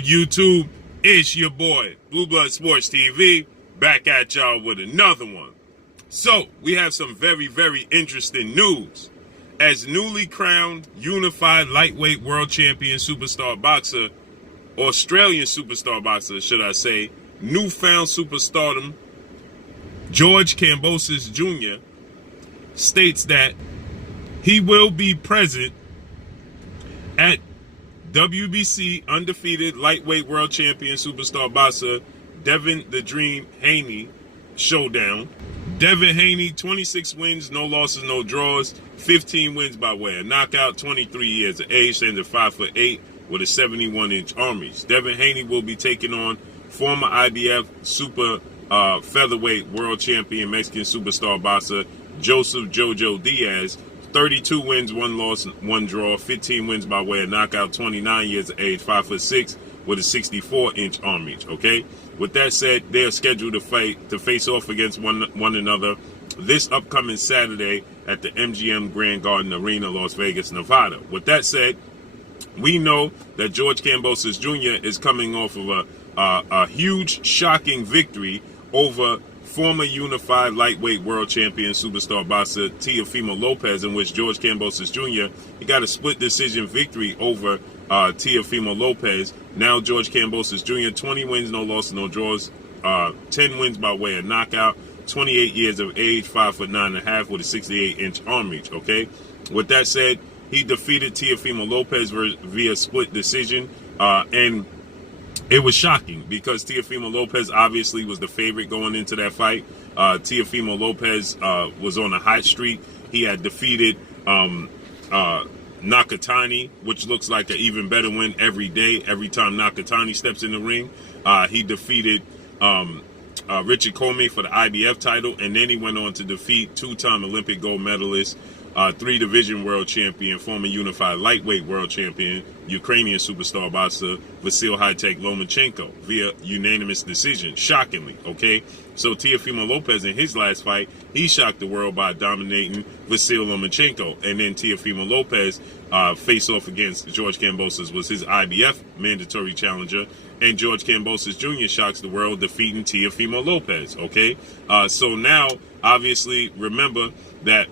YouTube, it's your boy, Blue Blood Sports TV, back at y'all with another one. So, we have some very, very interesting news. As newly crowned unified lightweight world champion superstar boxer, Australian superstar boxer, should I say, newfound superstardom, George Kambosos Jr. states that he will be present at WBC undefeated lightweight world champion superstar boxer Devin the Dream Haney showdown. Devin Haney, 26 wins, no losses, no draws, 15 wins by way of knockout, 23 years of age, standing 5'8" with a 71-inch arm reach. Devin Haney will be taking on former IBF super featherweight world champion Mexican superstar boxer Joseph Jojo Diaz. 32 wins, 1 loss, 1 draw, 15 wins by way of knockout, 29 years of age, 5'6" with a 64-inch arm reach. Okay. With that said, they are scheduled to face off against one another this upcoming Saturday at the MGM Grand Garden Arena, Las Vegas, Nevada. With that said, we know that George Kambosos Jr. is coming off of a huge, shocking victory over former unified lightweight world champion superstar boxer Teofimo Lopez, in which George Kambosos Jr. he got a split decision victory over Teofimo Lopez. Now George Kambosos Jr. 20 wins, no losses, no draws, 10 wins by way of knockout, 28 years of age, 5'9.5" with a 68-inch arm reach. Okay. With that said, he defeated Teofimo Lopez via split decision, and it was shocking because Teofimo Lopez obviously was the favorite going into that fight. Teofimo Lopez was on a hot streak. He had defeated Nakatani, which looks like an even better win every day. Every time Nakatani steps in the ring, he defeated Richard Comey for the IBF title, and then he went on to defeat two-time Olympic gold medalist, 3-division world champion, former unified lightweight world champion, Ukrainian superstar boxer Vasyl High-Tech Lomachenko via unanimous decision, shockingly. Okay, so Teofimo Lopez in his last fight, he shocked the world by dominating Vasyl Lomachenko, and then Teofimo Lopez face off against George Kambosos was his IBF mandatory challenger, and George Kambosos Jr. shocks the world, defeating Teofimo Lopez. Okay, so now obviously remember that,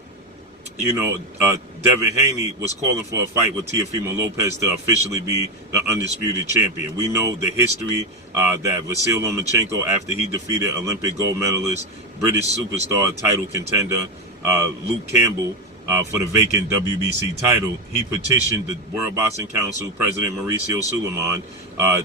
you know, Devin Haney was calling for a fight with Teofimo Lopez to officially be the undisputed champion. We know the history that Vasyl Lomachenko, after he defeated Olympic gold medalist, British superstar title contender Luke Campbell for the vacant WBC title, he petitioned the World Boxing Council President Mauricio Suleiman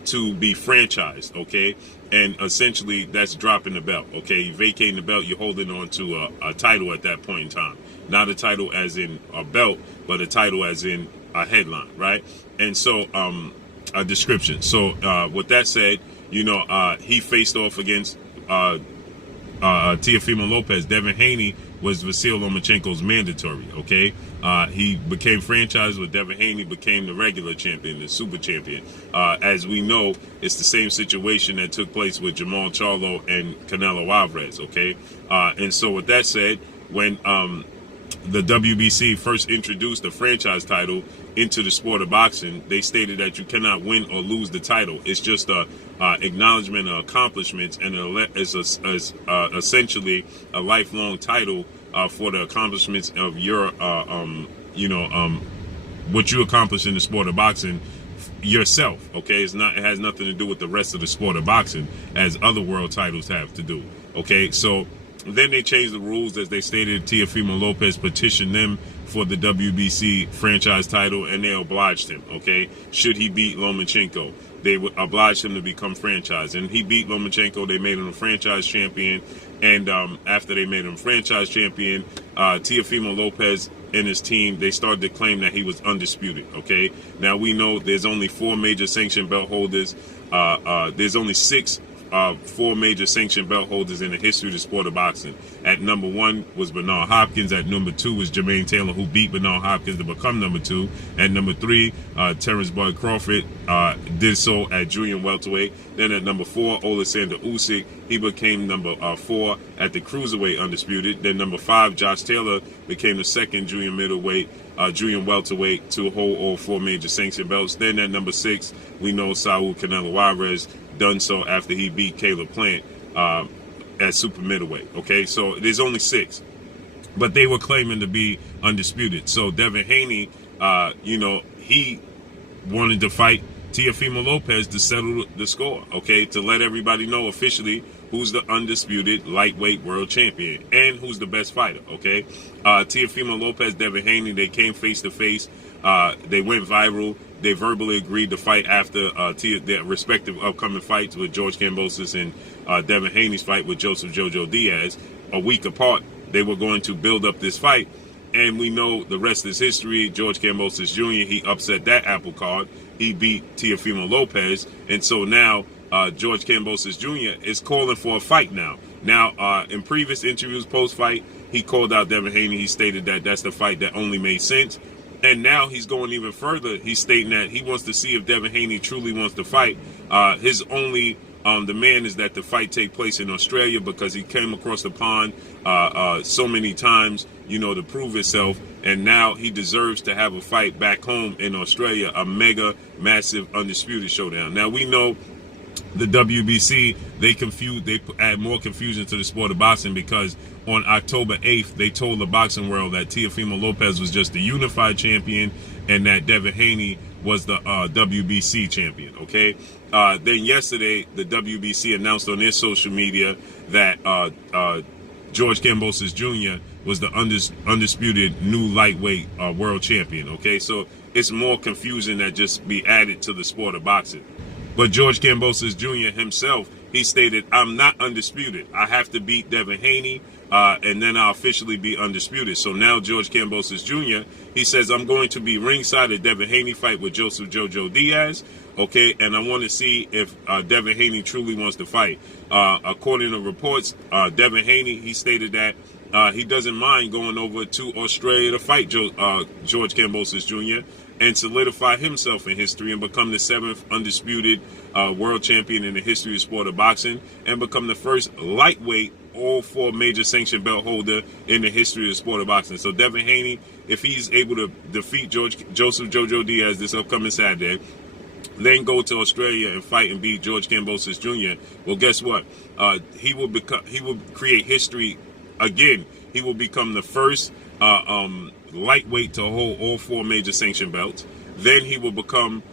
to be franchised. Okay. And essentially that's dropping the belt. Okay. You're vacating the belt. You're holding on to a title at that point in time. Not a title as in a belt, but a title as in a headline, right? And so, a description. So, with that said, you know, he faced off against Teofimo Lopez. Devin Haney was Vasyl Lomachenko's mandatory, okay? He became franchised with Devin Haney, became the regular champion, the super champion. As we know, it's the same situation that took place with Jamal Charlo and Canelo Alvarez, okay? And so with that said, when the WBC first introduced the franchise title into the sport of boxing, they stated that you cannot win or lose the title. It's just a acknowledgement of accomplishments, and it's essentially a lifelong title for the accomplishments of your, what you accomplish in the sport of boxing yourself. Okay, it has nothing to do with the rest of the sport of boxing, as other world titles have to do. Okay, so then they changed the rules, as they stated. Teofimo Lopez petitioned them for the WBC franchise title, and they obliged him. Okay, should he beat Lomachenko, they would oblige him to become franchised, and he beat Lomachenko. They made him a franchise champion, and after they made him franchise champion, Teofimo Lopez and his team, they started to claim that he was undisputed. Okay, now we know there's only 4 major sanctioned belt holders. There's only 6 four major sanctioned belt holders in the history of the sport of boxing. At number 1 was Bernard Hopkins. At number 2 was Jermaine Taylor, who beat Bernard Hopkins to become number 2. At number 3, Terrence Bud Crawford did so at junior welterweight. Then at number 4, Oleksandr Usyk, he became number 4 at the cruiserweight undisputed. Then number 5, Josh Taylor became the second junior middleweight, junior welterweight to hold all 4 major sanctioned belts. Then at number 6, we know Saul Canelo Juarez done so after he beat Caleb Plant at super middleweight. Okay, so there's only 6, but they were claiming to be undisputed. So Devin Haney, he wanted to fight Teofimo Lopez to settle the score, okay, to let everybody know officially who's the undisputed lightweight world champion and who's the best fighter, okay. Teofimo Lopez, Devin Haney, they came face to face. They went viral. They verbally agreed to fight after their respective upcoming fights with George Kambosos and Devin Haney's fight with Joseph Jojo Diaz. A week apart, they were going to build up this fight. And we know the rest is history. George Kambosos Jr., he upset that apple cart. He beat Teofimo Lopez. And so now George Kambosos Jr. is calling for a fight now. Now, in previous interviews post-fight, he called out Devin Haney. He stated that that's the fight that only made sense. And now he's going even further. He's stating that he wants to see if Devin Haney truly wants to fight. His only demand is that the fight take place in Australia because he came across the pond so many times, to prove himself. And now he deserves to have a fight back home in Australia, a mega, massive, undisputed showdown. Now, we know the WBC, they add more confusion to the sport of boxing because on October 8th, they told the boxing world that Teofimo Lopez was just the unified champion and that Devin Haney was the WBC champion, okay? Then yesterday, the WBC announced on their social media that George Kambosos Jr. was the undisputed new lightweight world champion, okay? So it's more confusion that just be added to the sport of boxing. But George Kambosos Jr. himself, he stated, I'm not undisputed. I have to beat Devin Haney, and then I'll officially be undisputed. So now George Kambosos Jr., he says, I'm going to be ringside at Devin Haney fight with Joseph Jojo Diaz, okay? And I want to see if Devin Haney truly wants to fight. According to reports, Devin Haney, he stated that he doesn't mind going over to Australia to fight George Kambosos Jr., and solidify himself in history and become the 7th undisputed world champion in the history of the sport of boxing and become the first lightweight all 4 major sanctioned belt holder in the history of the sport of boxing. So Devin Haney, if he's able to defeat Joseph Jojo Diaz this upcoming Saturday, then go to Australia and fight and beat George Kambosos Jr., well, guess what? He will create history again. He will become the first lightweight to hold all 4 major sanctioned belts. Then he will become,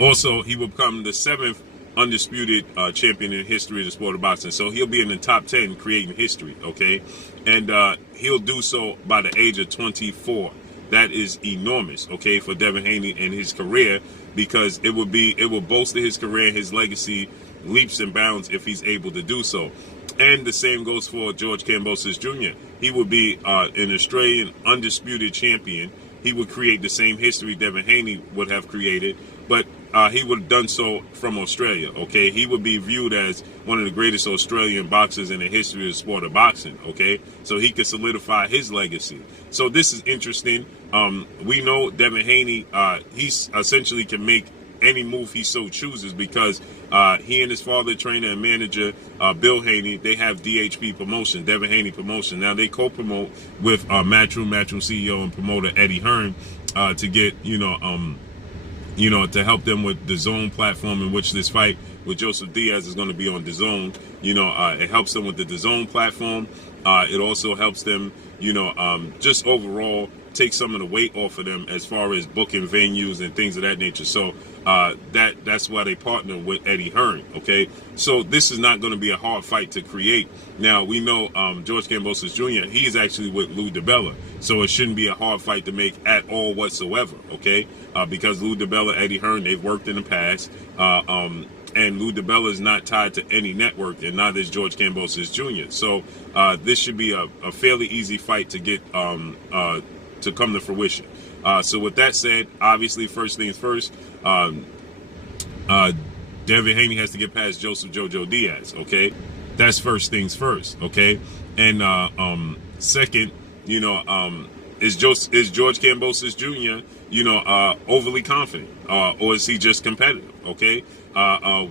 also he will become the 7th undisputed champion in history of the sport of boxing. So he'll be in the top 10 creating history, okay? And he'll do so by the age of 24. That is enormous, okay, for Devin Haney and his career, because it will bolster his career, his legacy leaps and bounds if he's able to do so. And the same goes for George Kambosos Jr. He would be an Australian undisputed champion. He would create the same history Devin Haney would have created, but he would have done so from Australia, okay? He would be viewed as one of the greatest Australian boxers in the history of the sport of boxing, okay? So he could solidify his legacy. So this is interesting. We know Devin Haney, he essentially can make any move he so chooses because he and his father, trainer and manager, Bill Haney, they have DHP Promotion, Devin Haney Promotion. Now they co-promote with Matchroom CEO and promoter Eddie Hearn to get, to help them with the Zone platform in which this fight with Joseph Diaz is going to be on the Zone. It helps them with the Zone platform. It also helps them, just overall take some of the weight off of them as far as booking venues and things of that nature. So that's why they partner with Eddie Hearn, okay? So this is not going to be a hard fight to create. Now, we know George Kambosos Jr., he is actually with Lou DiBella, so it shouldn't be a hard fight to make at all whatsoever, okay? Because Lou DiBella, Eddie Hearn, they've worked in the past, and Lou DiBella is not tied to any network, and neither is George Kambosos Jr. So this should be a fairly easy fight to get to come to fruition. Devin Haney has to get past Joseph Jojo Diaz, okay? That's first things first, okay? And second, is George Kambosos Jr., overly confident, or is he just competitive, okay? I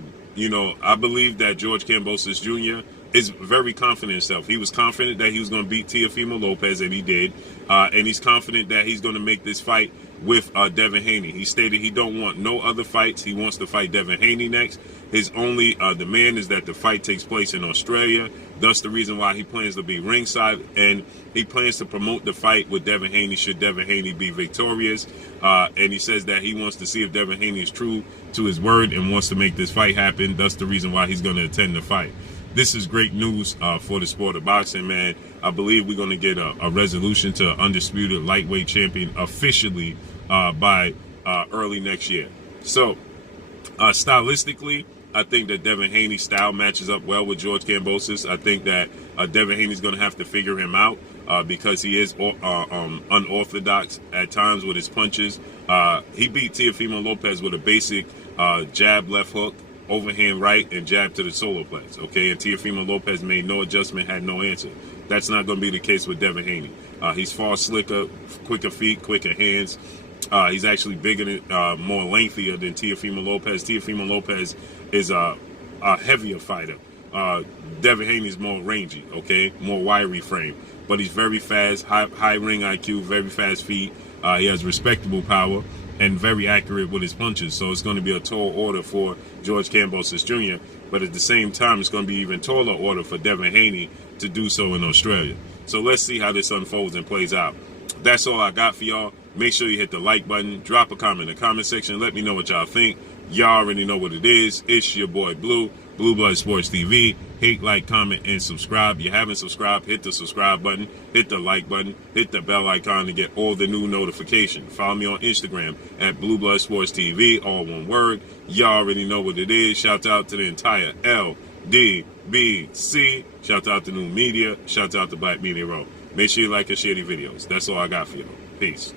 believe that George Kambosos Jr. is very confident in himself. He was confident that he was going to beat Teofimo Lopez, and he did. And he's confident that he's going to make this fight with Devin Haney. He stated he don't want no other fights. He wants to fight Devin Haney next. His only demand is that the fight takes place in Australia. Thus the reason why he plans to be ringside, and he plans to promote the fight with Devin Haney should Devin Haney be victorious. And he says that he wants to see if Devin Haney is true to his word and wants to make this fight happen. Thus the reason why he's going to attend the fight. This is great news for the sport of boxing, man. I believe we're going to get a resolution to undisputed lightweight champion officially by early next year. So, stylistically, I think that Devin Haney's style matches up well with George Kambosos. I think that Devin Haney's going to have to figure him out because he is unorthodox at times with his punches. He beat Teofimo Lopez with a basic jab, left hook, overhand right, and jab to the solar plex, okay? And Teofimo Lopez made no adjustment, had no answer. That's not going to be the case with Devin Haney. He's far slicker, quicker feet, quicker hands. He's actually bigger, more lengthier than Teofimo Lopez. Teofimo Lopez is a heavier fighter. Devin Haney's more rangy, okay? More wiry frame. But he's very fast, high ring IQ, very fast feet. He has respectable power and very accurate with his punches. So it's going to be a tall order for George Kambosos Jr. But at the same time, it's going to be even taller order for Devin Haney to do so in Australia. So let's see how this unfolds and plays out. That's all I got for y'all. Make sure you hit the like button. Drop a comment in the comment section. Let me know what y'all think. Y'all already know what it is. It's your boy Blue, Blue Blood Sports TV. Hate, like, comment, and subscribe. If you haven't subscribed, hit the subscribe button, hit the like button, hit the bell icon to get all the new notifications. Follow me on Instagram at Blue Blood Sports TV, all one word. Y'all already know what it is. Shout out to the entire LDBC. Shout out to New Media. Shout out to Black Media Row. Make sure you like and share the videos. That's all I got for y'all. Peace.